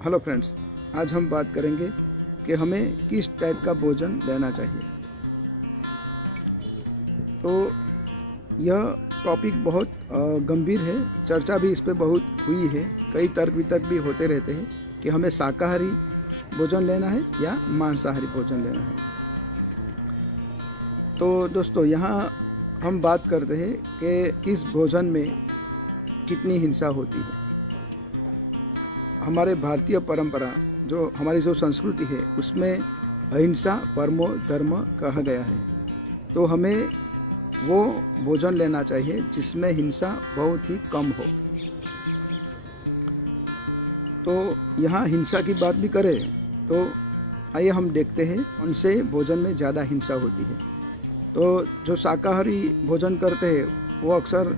Hello friends, आज हम बात करेंगे कि हमें किस टाइप का भोजन लेना चाहिए। तो यह टॉपिक बहुत गंभीर है, चर्चा भी इस पे बहुत हुई है। कई तर्क वितर्क भी होते रहते हैं कि हमें शाकाहारी भोजन लेना है या मांसाहारी भोजन लेना है। तो दोस्तों, यहाँ हम बात करते हैं कि किस भोजन में कितनी हिंसा होती है। हमारे भारतीय परंपरा, जो हमारी जो संस्कृति है, उसमें अहिंसा परमो धर्म कहा गया है। तो हमें वो भोजन लेना चाहिए जिसमें हिंसा बहुत ही कम हो। तो यहाँ हिंसा की बात भी करें तो आइए हम देखते हैं कौन से भोजन में ज़्यादा हिंसा होती है। तो जो शाकाहारी भोजन करते हैं वो अक्सर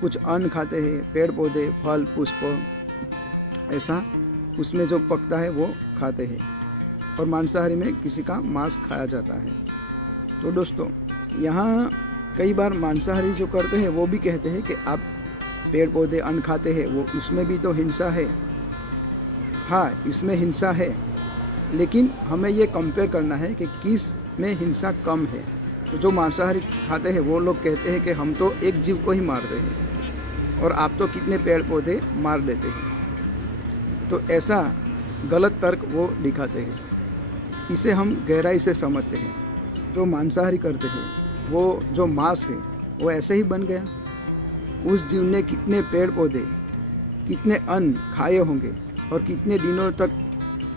कुछ अन्न खाते हैं, पेड़ पौधे, फल, पुष्प, ऐसा उसमें जो पकता है वो खाते हैं। और मांसाहारी में किसी का मांस खाया जाता है। तो दोस्तों, यहाँ कई बार मांसाहारी जो करते हैं वो भी कहते हैं कि आप पेड़ पौधे अन्न खाते हैं, वो उसमें भी तो हिंसा है। हाँ, इसमें हिंसा है, लेकिन हमें ये कंपेयर करना है कि किस में हिंसा कम है। तो जो मांसाहारी खाते हैं वो लोग कहते हैं कि हम तो एक जीव को ही मारते हैं और आप तो कितने पेड़ पौधे मार देते हैं। तो ऐसा गलत तर्क वो दिखाते हैं। इसे हम गहराई से समझते हैं। जो मांसाहारी करते हैं वो जो मांस है वो ऐसे ही बन गया। उस जीव ने कितने पेड़ पौधे, कितने अन्न खाए होंगे और कितने दिनों तक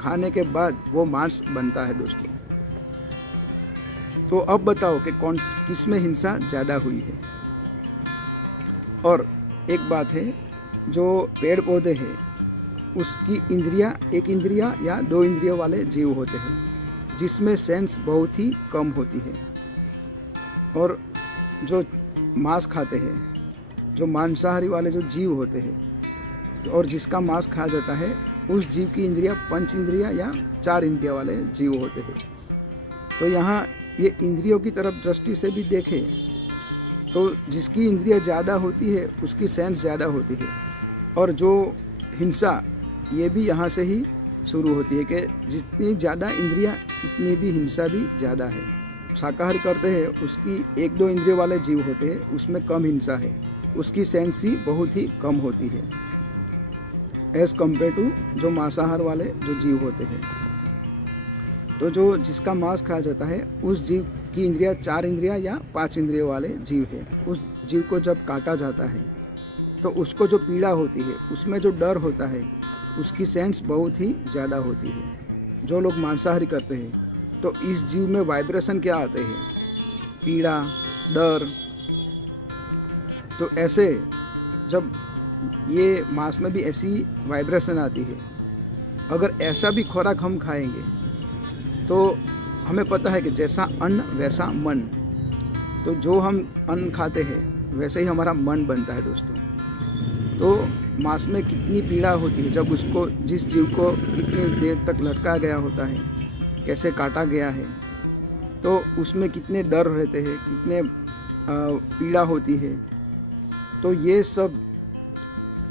खाने के बाद वो मांस बनता है दोस्तों। तो अब बताओ कि किस में हिंसा ज़्यादा हुई है। और एक बात है, जो पेड़ पौधे हैं उसकी इंद्रियां एक इंद्रिया या दो इंद्रियों वाले जीव होते हैं, जिसमें सेंस बहुत ही कम होती है। और जो मांस खाते हैं, जो मांसाहारी वाले जो जीव होते हैं और जिसका मांस खाया जाता है, उस जीव की इंद्रियां पंच इंद्रिया या चार इंद्रिया वाले जीव होते हैं। तो यहाँ ये इंद्रियों की तरफ दृष्टि से भी देखें तो जिसकी इंद्रिया ज़्यादा होती है उसकी सेंस ज़्यादा होती है। और जो हिंसा, ये भी यहाँ से ही शुरू होती है कि जितनी ज़्यादा इंद्रियां उतनी भी हिंसा भी ज़्यादा है। शाकाहारी करते हैं उसकी एक दो इंद्रियों वाले जीव होते हैं, उसमें कम हिंसा है, उसकी सेंस ही बहुत ही कम होती है एज़ कम्पेयर टू जो मांसाहार वाले जो जीव होते हैं। तो जो जिसका मांस खाया जाता है उस जीव की इंद्रिया चार इंद्रिया या पांच इंद्रियों वाले जीव है। उस जीव को जब काटा जाता है तो उसको जो पीड़ा होती है, उसमें जो डर होता है, उसकी सेंस बहुत ही ज़्यादा होती है। जो लोग मांसाहारी करते हैं तो इस जीव में वाइब्रेशन क्या आते हैं, पीड़ा, डर। तो ऐसे जब ये मांस में भी ऐसी वाइब्रेशन आती है, अगर ऐसा भी खुराक हम खाएंगे तो हमें पता है कि जैसा अन्न वैसा मन। तो जो हम अन्न खाते हैं वैसे ही हमारा मन बनता है दोस्तों। तो मांस में कितनी पीड़ा होती है जब उसको, जिस जीव को कितनी देर तक लटका गया होता है, कैसे काटा गया है, तो उसमें कितने डर रहते हैं, कितने पीड़ा होती है। तो ये सब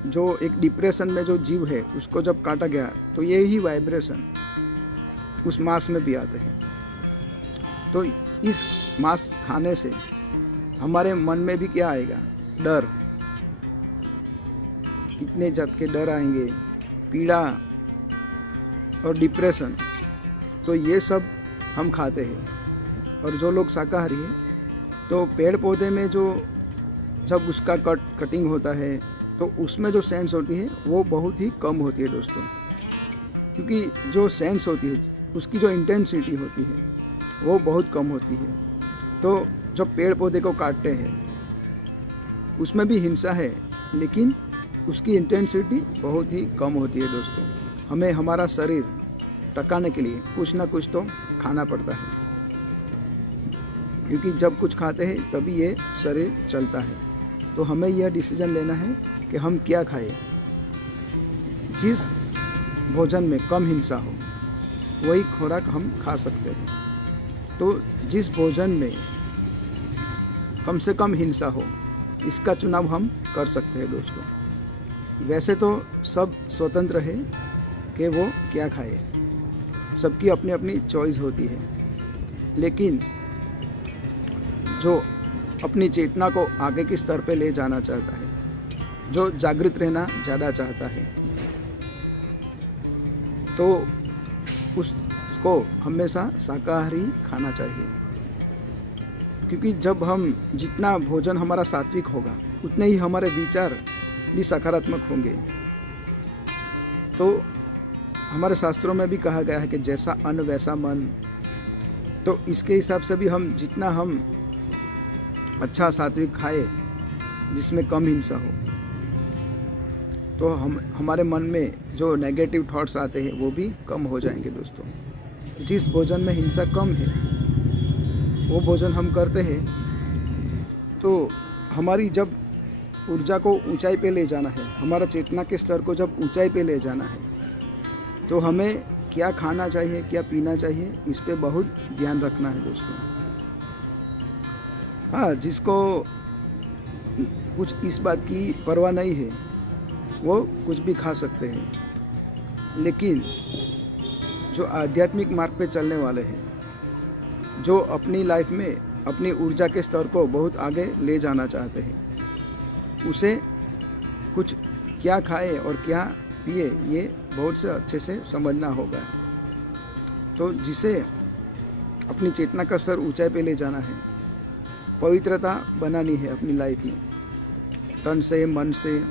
जो एक डिप्रेशन में जो जीव है उसको जब काटा गया तो ये ही वाइब्रेशन उस मांस में भी आते हैं। तो इस मांस खाने से हमारे मन में भी क्या आएगा, डर, कितने झटके डर आएंगे, पीड़ा और डिप्रेशन। तो ये सब हम खाते हैं। और जो लोग शाकाहारी हैं तो पेड़ पौधे में जो जब उसका कटिंग होता है तो उसमें जो सेंस होती है वो बहुत ही कम होती है दोस्तों। क्योंकि जो सेंस होती है उसकी जो इंटेंसिटी होती है वो बहुत कम होती है। तो जब पेड़ पौधे को काटते हैं उसमें भी हिंसा है, लेकिन उसकी इंटेंसिटी बहुत ही कम होती है दोस्तों। हमें हमारा शरीर टकाने के लिए कुछ ना कुछ तो खाना पड़ता है, क्योंकि जब कुछ खाते हैं तभी ये शरीर चलता है। तो हमें यह डिसीजन लेना है कि हम क्या खाएं। जिस भोजन में कम हिंसा हो वही खुराक हम खा सकते हैं। तो जिस भोजन में कम से कम हिंसा हो, इसका चुनाव हम कर सकते हैं दोस्तों। वैसे तो सब स्वतंत्र है कि वो क्या खाए। सबकी अपनी अपनी चॉइस होती है, लेकिन जो अपनी चेतना को आगे के स्तर पे ले जाना चाहता है, जो जागृत रहना ज़्यादा चाहता है, तो उसको हमेशा शाकाहारी खाना चाहिए। क्योंकि जब हम जितना भोजन हमारा सात्विक होगा, उतने ही हमारे विचार भी सकारात्मक होंगे। तो हमारे शास्त्रों में भी कहा गया है कि जैसा अन्न वैसा मन। तो इसके हिसाब से भी हम जितना हम अच्छा सात्विक खाए, जिसमें कम हिंसा हो, तो हमारे मन में जो नेगेटिव थॉट्स आते हैं वो भी कम हो जाएंगे दोस्तों। जिस भोजन में हिंसा कम है वो भोजन हम करते हैं, तो हमारी जब ऊर्जा को ऊंचाई पे ले जाना है, हमारा चेतना के स्तर को जब ऊंचाई पे ले जाना है, तो हमें क्या खाना चाहिए, क्या पीना चाहिए, इस पे बहुत ध्यान रखना है दोस्तों। हाँ, जिसको कुछ इस बात की परवाह नहीं है वो कुछ भी खा सकते हैं, लेकिन जो आध्यात्मिक मार्ग पे चलने वाले हैं, जो अपनी लाइफ में अपनी ऊर्जा के स्तर को बहुत आगे ले जाना चाहते हैं, उसे कुछ क्या खाए और क्या पिए ये बहुत से अच्छे से समझना होगा। तो जिसे अपनी चेतना का स्तर ऊंचाई पे ले जाना है, पवित्रता बनानी है अपनी लाइफ में, तन से मन से।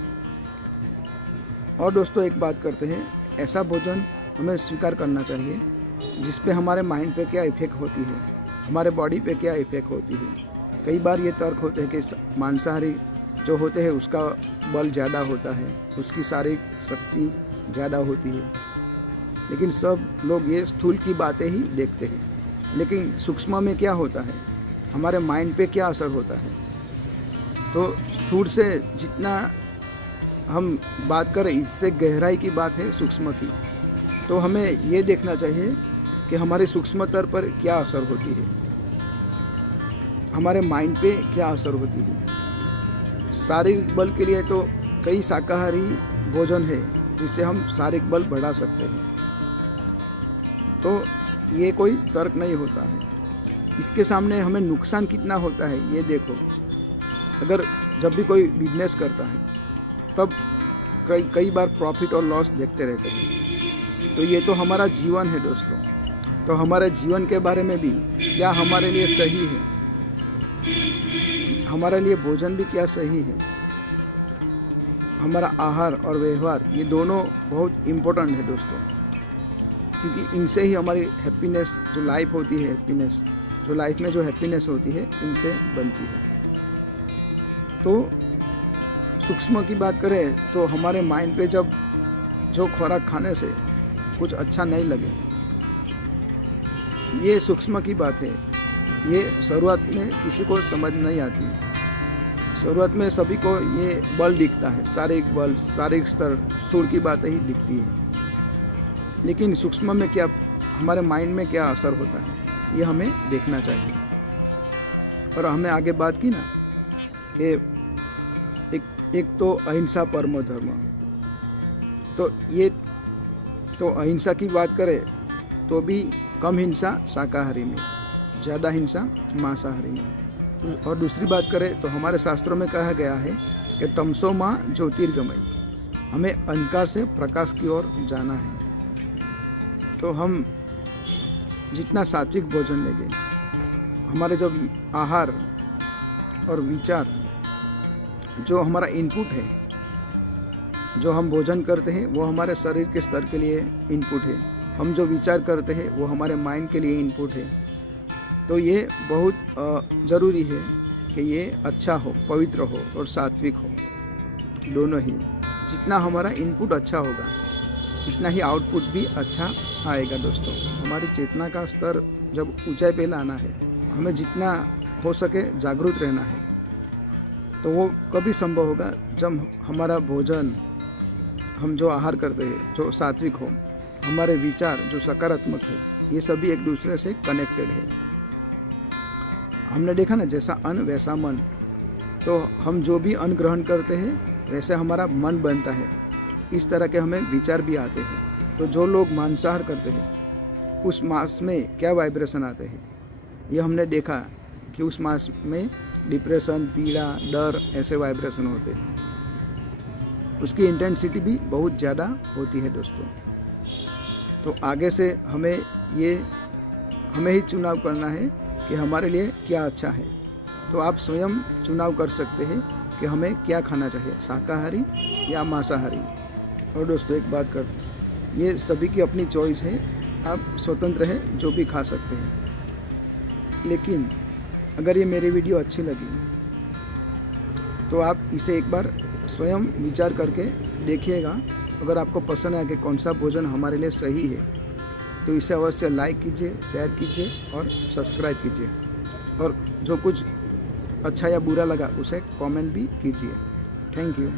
और दोस्तों एक बात करते हैं, ऐसा भोजन हमें स्वीकार करना चाहिए जिस पे हमारे माइंड पे क्या इफ़ेक्ट होती है, हमारे बॉडी पे क्या इफ़ेक्ट होती है। कई बार ये तर्क होते हैं कि मांसाहारी जो होते हैं उसका बल ज़्यादा होता है, उसकी शारीरिक शक्ति ज़्यादा होती है, लेकिन सब लोग ये स्थूल की बातें ही देखते हैं। लेकिन सूक्ष्म में क्या होता है, हमारे माइंड पे क्या असर होता है। तो स्थूल से जितना हम बात करें, इससे गहराई की बात है सूक्ष्म की। तो हमें ये देखना चाहिए कि हमारे सूक्ष्म स्तर पर क्या असर होती है, हमारे माइंड पे क्या असर होती है। शारीरिक बल के लिए तो कई शाकाहारी भोजन है जिससे हम शारीरिक बल बढ़ा सकते हैं, तो ये कोई तर्क नहीं होता है। इसके सामने हमें नुकसान कितना होता है ये देखो। अगर जब भी कोई बिजनेस करता है तब कई बार प्रॉफिट और लॉस देखते रहते हैं। तो ये तो हमारा जीवन है दोस्तों। तो हमारे जीवन के बारे में भी क्या हमारे लिए सही है, हमारे लिए भोजन भी क्या सही है, हमारा आहार और व्यवहार, ये दोनों बहुत इम्पोर्टेंट है दोस्तों। क्योंकि इनसे ही हमारी हैप्पीनेस जो लाइफ होती है, हैप्पीनेस जो लाइफ में जो हैप्पीनेस होती है, इनसे बनती है। तो सूक्ष्म की बात करें तो हमारे माइंड पे जब जो खुराक खाने से कुछ अच्छा नहीं लगे, ये सूक्ष्म की बात है। ये शुरुआत में किसी को समझ नहीं आती। शुरुआत में सभी को ये बल दिखता है, शारीरिक बल, शारीरिक स्तर, स्थूल की बातें ही दिखती है। लेकिन सूक्ष्म में क्या, हमारे माइंड में क्या असर होता है, ये हमें देखना चाहिए। और हमें आगे बात की ना कि एक तो अहिंसा परमो धर्म। तो ये तो अहिंसा की बात करें तो भी कम हिंसा शाकाहारी में, ज़्यादा हिंसा मांसाहारी में। और दूसरी बात करें तो हमारे शास्त्रों में कहा गया है कि तमसो मां ज्योतिर्गमय, हमें अंधकार से प्रकाश की ओर जाना है। तो हम जितना सात्विक भोजन लेंगे, हमारे जब आहार और विचार, जो हमारा इनपुट है, जो हम भोजन करते हैं वो हमारे शरीर के स्तर के लिए इनपुट है, हम जो विचार करते हैं वो हमारे माइंड के लिए इनपुट है। तो ये बहुत ज़रूरी है कि ये अच्छा हो, पवित्र हो और सात्विक हो, दोनों ही। जितना हमारा इनपुट अच्छा होगा उतना ही आउटपुट भी अच्छा आएगा दोस्तों। हमारी चेतना का स्तर जब ऊंचाई पे लाना है, हमें जितना हो सके जागरूक रहना है। तो वो कभी संभव होगा जब हमारा भोजन, हम जो आहार करते हैं जो सात्विक हो, हमारे विचार जो सकारात्मक है, ये सभी एक दूसरे से कनेक्टेड है। हमने देखा ना, जैसा अन्न वैसा मन। तो हम जो भी अन्न ग्रहण करते हैं वैसे हमारा मन बनता है। इस तरह के हमें विचार भी आते हैं। तो जो लोग मांसाहार करते हैं उस मांस में क्या वाइब्रेशन आते हैं, ये हमने देखा कि उस मांस में डिप्रेशन, पीड़ा, डर ऐसे वाइब्रेशन होते हैं। उसकी इंटेंसिटी भी बहुत ज़्यादा होती है दोस्तों। तो आगे से हमें ही चुनाव करना है कि हमारे लिए क्या अच्छा है। तो आप स्वयं चुनाव कर सकते हैं कि हमें क्या खाना चाहिए, शाकाहारी या मांसाहारी। और दोस्तों एक बात कर, ये सभी की अपनी चॉइस है, आप स्वतंत्र हैं, जो भी खा सकते हैं। लेकिन अगर ये मेरी वीडियो अच्छी लगी तो आप इसे एक बार स्वयं विचार करके देखिएगा। अगर आपको पसंद आए कि कौन सा भोजन हमारे लिए सही है तो इसे अवश्य लाइक कीजिए, शेयर कीजिए और सब्सक्राइब कीजिए। और जो कुछ अच्छा या बुरा लगा उसे कमेंट भी कीजिए। Thank you.